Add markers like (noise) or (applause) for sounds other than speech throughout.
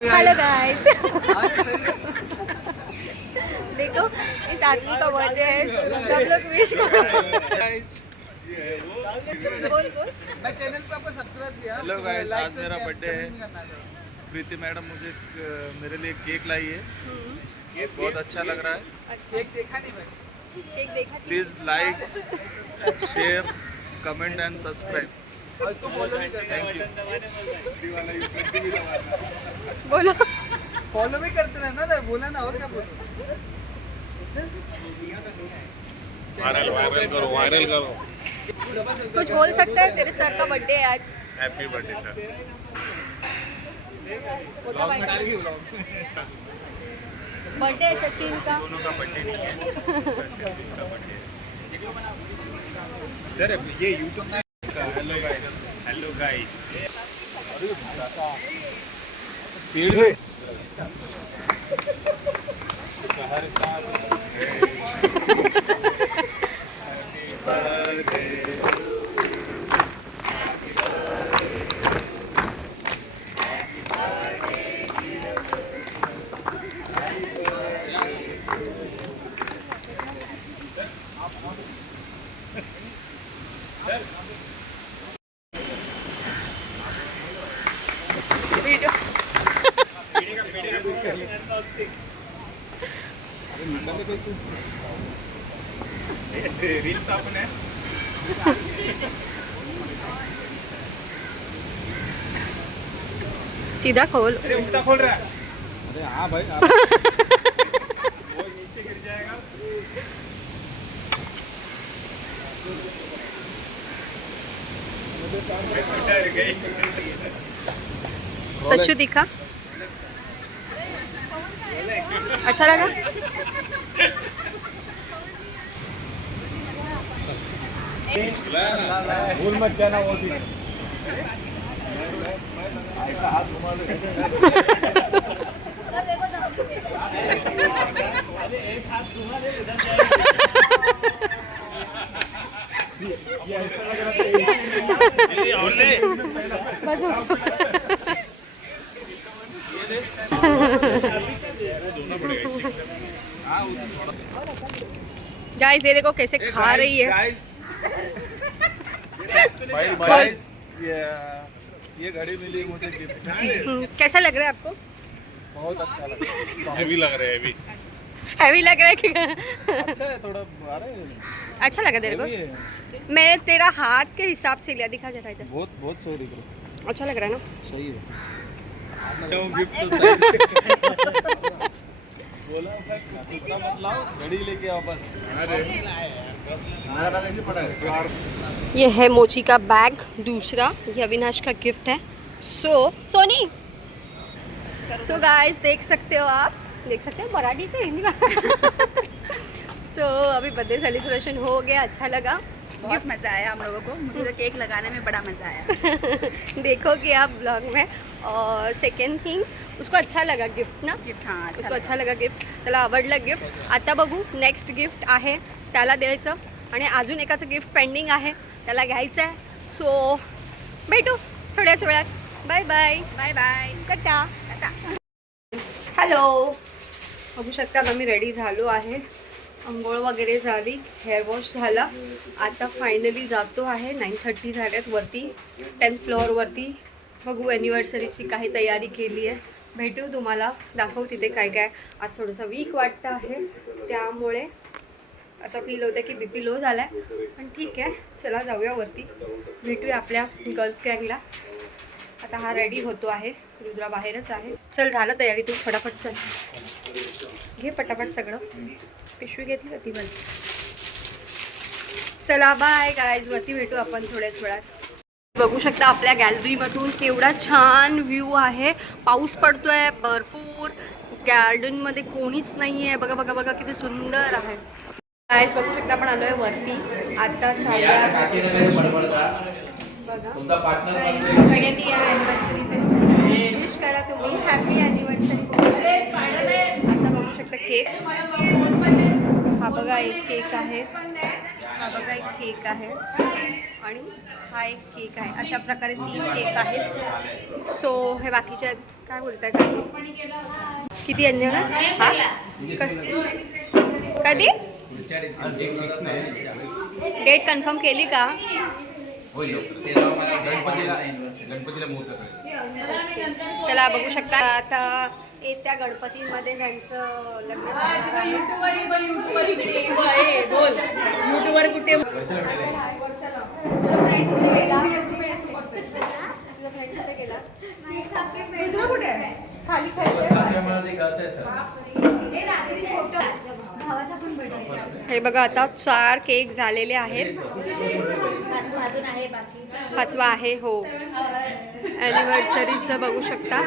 Hello guys (laughs) देखो इस आदमी का birthday है सब लोग विश करो। बोल बोल। मैं चैनल पे आपको सब्सक्राइब किया। हेलो गाइस आज मेरा बर्थडे है। प्रीति मैडम मुझे मेरे लिए केक लाई है। केक बहुत अच्छा लग रहा है। अच्छा। केक देखा नहीं भाई? एक देखा please like share comment and subscribe और इसको फॉलो भी थैंक बोलो। फॉलो भी करते रहना ना बोला ना और क्या बोलो? वायरल वायरल करो वायरल करो। कुछ बोल सकते हैं तेरे सर का बर्थडे है आज? हैप्पी बर्थडे सर बर्थडे है सचिन का। दोनों का बर्थडे नहीं है। (laughs) बर्थडे सर ये YouTube hello guys hello guys video सीधा खोल. अरे उल्टा खोल रहा है. अरे हाँ भाई वो नीचे गिर जाएगा डर गई. सच्चू दिखा. अच्छा लगा? भूल मत जाना वो भी। गाइस ये देखो कैसे खा रही है। गाइस भाई ये ये घड़ी मिली मुझे हम्म, कैसा लग रहा है आपको? बहुत अच्छा लगा हेवी लग रहा है (laughs) हेवी हैवी लग रहा है कि अच्छा है थोड़ा अरे अच्छा लगा तेरे को? मैं तेरा हाथ के हिसाब से लिया दिखा जरा इधर। बहुत बहुत सही दिख रहा अच्छा लग रहा है ना? सही है। ये है मोची का बैग, दूसरा, ये अविनाश का गिफ्ट है। सो सोनी सो गाइस देख सकते हो आप। देख सकते हो, मराठी से हिंदी सो (laughs) अभी बर्थडे सेलिब्रेशन हो गया अच्छा लगा। बहुत मज़ा आया हम लोगों को। मुझे तो केक लगाने में बड़ा मज़ा आया। (laughs) देखोगे आप ब्लॉग में। और सेकंड थिंग उसको अच्छा लगा गिफ्ट ना? गिफ्ट हाँ अच्छा उसको अच्छा लगा गिफ्ट त्याला आवडलं गिफ्ट आता बघू नेक्स्ट गिफ्ट आहे त्याला द्यायचं. आणि अजून एकाचं गिफ्ट पेंडिंग आहे त्याला घ्यायचं आहे. सो भेटू थोड्याच वेळात. बाय बाय बाय बाय कटा. टाटा हॅलो बघू शकता आता मी रेडी झालो आहे. आंघोळ वगैरे झाली हेअर वॉश झाला. आता फायनली जातो आहे नाईन थर्टी झाल्यात वरती टेन्थ फ्लोअरवरती बघू ॲनिव्हर्सरीची काही तयारी केली आहे. भेटू तुम्हाला दाखवू तिथे काय काय. आज थोडंसं वीक वाटतं आहे त्यामुळे असं फील होतं की बी पी लो झाला आहे पण ठीक आहे चला जाऊया वरती. भेटूया आपल्या गर्ल्स गँगला आता हा रेडी होतो आहे रुद्रा बाहेरच आहे. चल झालं तयारी तू फटाफट चल. घे पटापट सगळं. पिशवी घेतली का ती पण. चला बाय गायज वरती भेटू आपण थोड्याच वेळात. बघू शकता आपल्या गॅलरीमधून केवढा छान व्ह्यू आहे. पाऊस पडतोय भरपूर. गार्डनमध्ये कोणीच नाही आहे बघा बघा बघा किती सुंदर आहे. गायज बघू शकता आपण आलोय वरती. आता बघा. विश करा तुम्ही. हॅपी अॅनिव्हर्सरी आता बघू शकता केक हा बघा एक केक आहे. हा बघा एक केक आहे. आणि हा एक केक आहे. अशा प्रकारे तीन केक आहेत. सो हे बाकीच्या काय बोलताय काय? किती अन्य हा? क- कधी डेट कन्फर्म केली का? गणपतीला गणपतीला मुहूर्त चला बघू शकता आता येत्या गणपतीमध्ये त्यांचं लग्न कुठे? गेला? खाली. हे बघा आता चार केक झालेले आहेत. पाचवा आहे हो. ॲनिव्हर्सरीचं बघू शकता.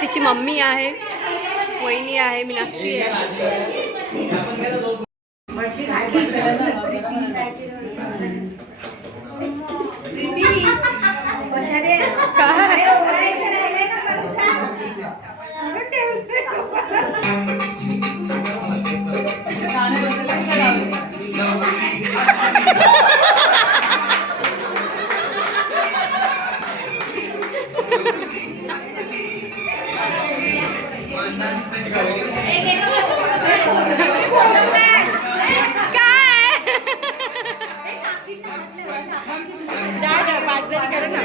तिची मम्मी आहे वहिनी आहे मीनाक्षी आहे. जा पाचजणी करा ना.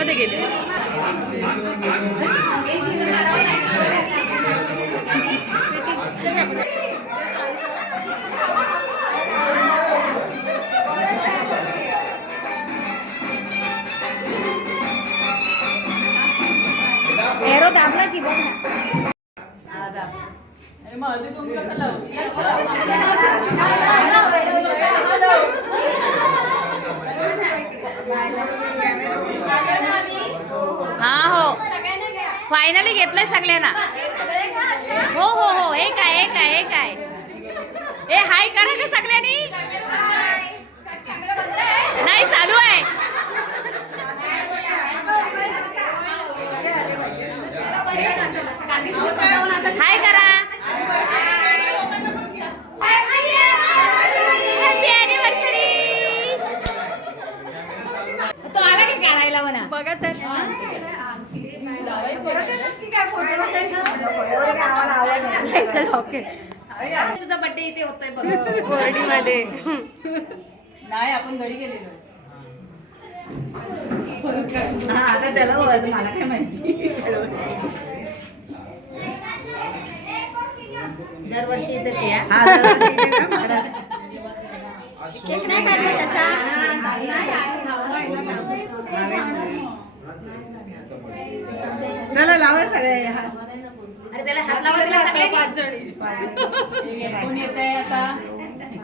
आतमध्ये गेले फायनली घेतलंय सगळ्यांना. हो हो हो. हे काय हे काय हे काय? ए हाय करा का सगळ्यांनी? नाही चालू आहे. हो, हो, हो. ओके तुझा बर्थडे इथे होतोय बघ. बोर्डीमध्ये नाही आपण घरी गेलेलो. हा आता त्याला ओळख मला काय माहिती. दरवर्षी इथेच हा. हा. केक नाही काढला त्याचा? हा. चला लावा सगळे त्याला हात लावायला. कोण येत आहे आता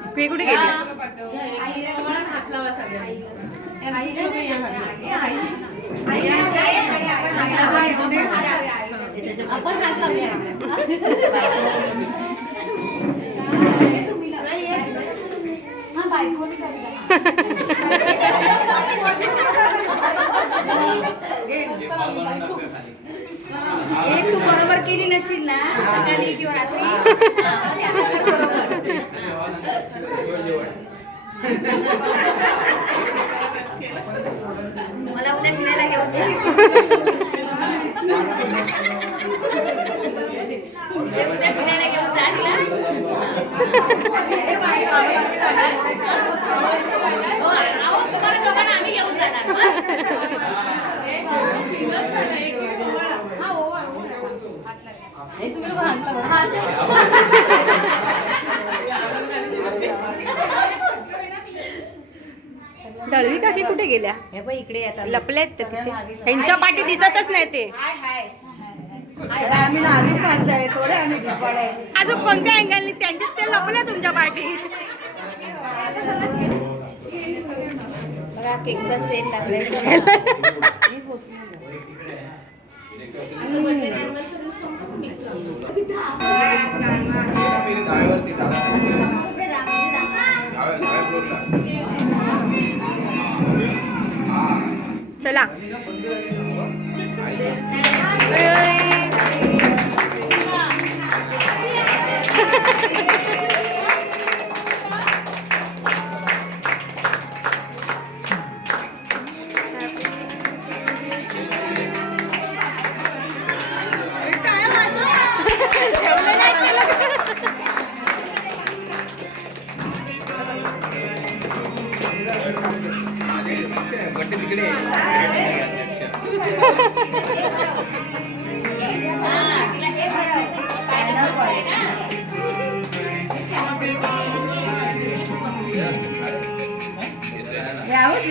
तू कुठे गेली हात लावा आपण हात लावूया हे तू बरोबर केली नसशील ना सकाळी किंवा रात्री हा, मग ते आता कर बरोबर. मला उद्या फिरायला घेऊन जा. उद्या फिरायला घेऊन जा गेल्या. हे बघ इकडे येतात लपल्यात त्या तिथे. ह्यांच्या पाठी दिसतच नाही ते. आता आम्ही नाविक माणसं आहे थोडे आम्ही ढिपाळ आहे. अजून कोणत्या अँगलनी त्यांच्यात ते लपले तुमच्या पाठी. बघा केकचा सेल लागलाय. यावं श्रीराम इकडे